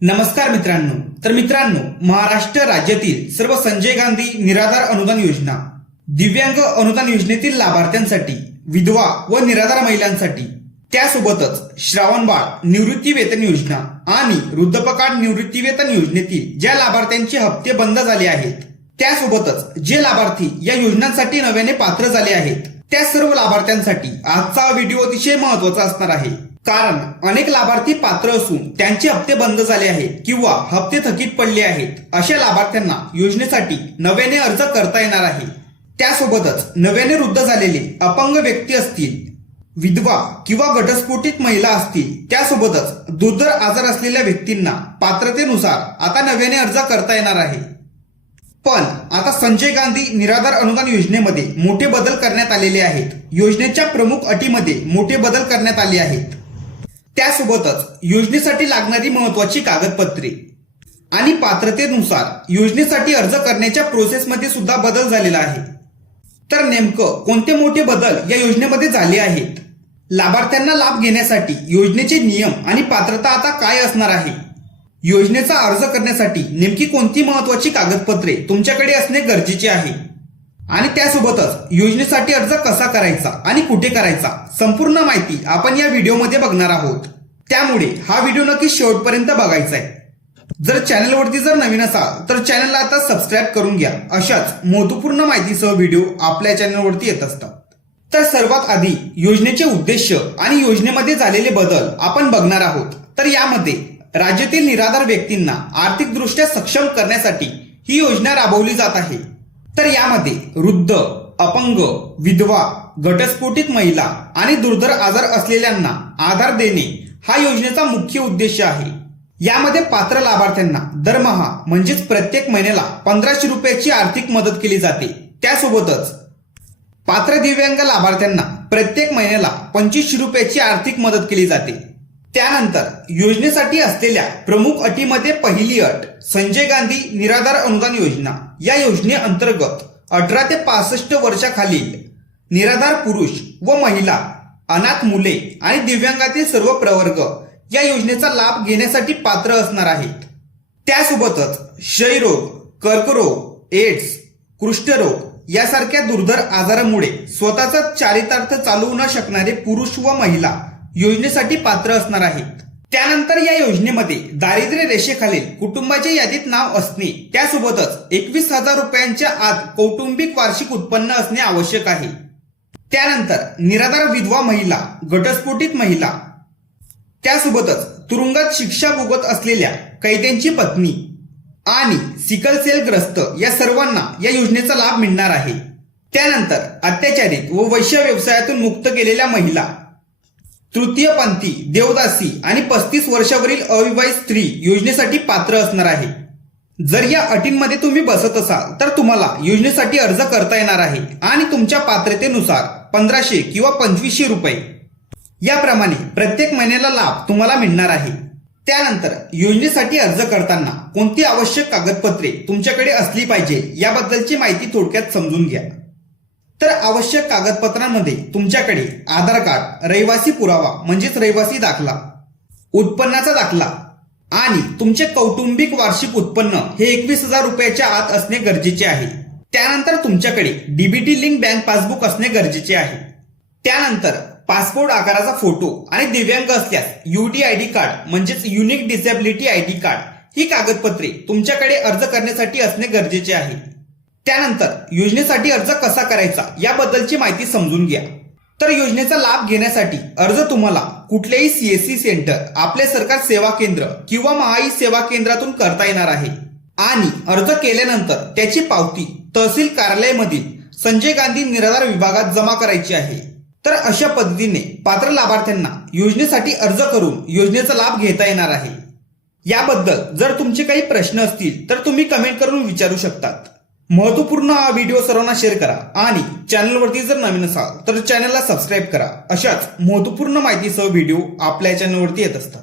नमस्कार मित्रांनो, महाराष्ट्र राज्यातील सर्व संजय गांधी निराधार अनुदान योजना, दिव्यांग अनुदान योजनेतील लाभार्थ्यांसाठी, विधवा व निराधार महिलांसाठी, त्यासोबतच श्रावणबाळ निवृत्ती वेतन योजना आणि वृद्धपकाळ निवृत्ती वेतन योजनेतील ज्या लाभार्थ्यांचे हप्ते बंद झाले आहेत, त्यासोबतच जे लाभार्थी या योजनांसाठी नव्याने पात्र झाले आहेत, त्या सर्व लाभार्थ्यांसाठी आजचा व्हिडिओ अतिशय महत्त्वाचा असणार आहे. कारण अनेक लाभार्थी पात्र असून त्यांचे हप्ते बंद झाले आहेत किंवा हप्ते थकीत पडले आहेत. अशा लाभार्थ्यांना योजनेसाठी नव्याने अर्ज करता येणार आहे. त्यासोबतच नव्याने वृद्ध झालेले अपंग व्यक्ती असतील, विधवा किंवा घटस्फोटित महिला असतील, त्यासोबतच दुर्धर आजार असलेल्या व्यक्तींना पात्रतेनुसार आता नव्याने अर्ज करता येणार आहे. पण आता संजय गांधी निराधार अनुदान योजनेमध्ये मोठे बदल करण्यात आलेले आहेत. योजनेच्या प्रमुख अटीमध्ये मोठे बदल करण्यात आले आहेत. त्यासोबतच योजनेसाठी लागणारी महत्वाची कागदपत्रे आणि पात्रतेनुसार योजनेसाठी अर्ज करण्याच्या प्रोसेसमध्ये सुद्धा बदल झालेला आहे. तर नेमकं कोणते मोठे बदल या योजनेमध्ये झाले आहेत, लाभार्थ्यांना लाभ घेण्यासाठी योजनेचे नियम आणि पात्रता आता काय असणार आहे, योजनेचा अर्ज करण्यासाठी नेमकी कोणती महत्वाची कागदपत्रे तुमच्याकडे असणे गरजेचे आहे आणि त्यासोबतच योजनेसाठी अर्ज कसा करायचा आणि कुठे करायचा, संपूर्ण माहिती आपण या व्हिडिओमध्ये बघणार आहोत. त्यामुळे हा व्हिडिओ नक्की शेवटपर्यंत बघायचा आहे. जर चॅनलवरती नवीन असाल तर चॅनलला आता सबस्क्राईब करून घ्या. अशाच महत्त्वपूर्ण माहितीसह व्हिडिओ आपल्या चॅनलवरती येत असतात. तर सर्वात आधी योजनेचे उद्देश आणि योजनेमध्ये झालेले बदल आपण बघणार आहोत. तर यामध्ये राज्यातील निराधार व्यक्तींना आर्थिकदृष्ट्या सक्षम करण्यासाठी ही योजना राबवली जात आहे. तर यामध्ये वृद्ध, अपंग, विधवा, घटस्फोटित महिला आणि दुर्धर आजार असलेल्यांना आधार देणे हा योजनेचा मुख्य उद्देश आहे. यामध्ये पात्र लाभार्थ्यांना दरमहा म्हणजेच प्रत्येक महिन्याला 1500 रुपयाची आर्थिक मदत केली जाते. त्यासोबतच पात्र दिव्यांग लाभार्थ्यांना प्रत्येक महिन्याला 2500 रुपयाची आर्थिक मदत केली जाते. त्यानंतर योजनेसाठी असलेल्या प्रमुख अटीमध्ये पहिली अट संजय गांधी निराधार अनुदान योजना. या योजनेअंतर्गत 18 ते 65 वर्षाखालील निराधार पुरुष व महिला, अनाथ मुले आणि दिव्यांगातील सर्व प्रवर्ग या योजनेचा लाभ घेण्यासाठी पात्र असणार आहेत. त्यासोबतच क्षयरोग, कर्करोग, एड्स, कुष्ठरोग यासारख्या दुर्धर आजारामुळे स्वतःचा चारितार्थ चालवू न शकणारे पुरुष व महिला योजनेसाठी पात्र असणार आहेत. त्यानंतर या योजनेमध्ये दारिद्र्य रेषेखालील कुटुंबाच्या यादीत नाव असणे, त्यासोबतच 21,000 रुपयांच्या आत कौटुंबिक वार्षिक उत्पन्न असणे आवश्यक आहे. त्यानंतर निराधार विधवा महिला, घटस्फोटित महिला, त्यासोबतच तुरुंगात शिक्षा भोगत असलेल्या कैद्यांची पत्नी आणि सिकल सेल ग्रस्त या सर्वांना या योजनेचा लाभ मिळणार आहे. त्यानंतर अत्याचारित व वैश्य व्यवसायातून मुक्त केलेल्या महिला, तृतीयपंथी, देवदासी आणि 35 वर्षावरील अविवाहित स्त्री योजनेसाठी पात्र असणार आहे. जर या अटींमध्ये तुम्ही बसत असाल तर तुम्हाला योजनेसाठी अर्ज करता येणार आहे आणि तुमच्या पात्रतेनुसार 1500 किंवा 2500 रुपये याप्रमाणे प्रत्येक महिन्याला लाभ तुम्हाला मिळणार आहे. त्यानंतर योजनेसाठी अर्ज करताना कोणती आवश्यक कागदपत्रे तुमच्याकडे असली पाहिजे याबद्दलची माहिती थोडक्यात समजून घ्या. तर आवश्यक कागदपत्रांमध्ये तुमच्याकडे आधार कार्ड, रहिवासी पुरावा म्हणजेच रहिवासी दाखला, उत्पन्नाचा दाखला आणि तुमचे कौटुंबिक वार्षिक उत्पन्न हे 21,000 रुपयाच्या आत असणे गरजेचे आहे. त्यानंतर तुमच्याकडे डीबीटी लिंक बँक पासबुक असणे गरजेचे आहे. त्यानंतर पासपोर्ट आकाराचा फोटो आणि दिव्यांग असल्यास UDID कार्ड म्हणजेच युनिक डिसेबिलिटी ID कार्ड ही कागदपत्रे तुमच्याकडे अर्ज करण्यासाठी असणे गरजेचे आहे. त्यानंतर योजनेसाठी अर्ज कसा करायचा याबद्दलची माहिती समजून घ्या. तर योजनेचा लाभ घेण्यासाठी अर्ज तुम्हाला कुठल्याही CSC सेंटर, आपले सरकार सेवा केंद्र किंवा महाई सेवा केंद्रातून करता येणार आहे आणि अर्ज केल्यानंतर त्याची पावती तहसील कार्यालयामधील संजय गांधी निराधार विभागात जमा करायची आहे. तर अशा पद्धतीने पात्र लाभार्थ्यांना योजनेसाठी अर्ज करून योजनेचा लाभ घेता येणार आहे. याबद्दल जर तुमचे काही प्रश्न असतील तर तुम्ही कमेंट करून विचारू शकतात. महत्त्वपूर्ण हा व्हिडिओ सर्वांना शेअर करा आणि चॅनलवरती जर नवीन असाल तर चॅनलला सबस्क्राईब करा. अशाच महत्त्वपूर्ण माहितीसह व्हिडिओ आपल्या चॅनलवरती येत असतात.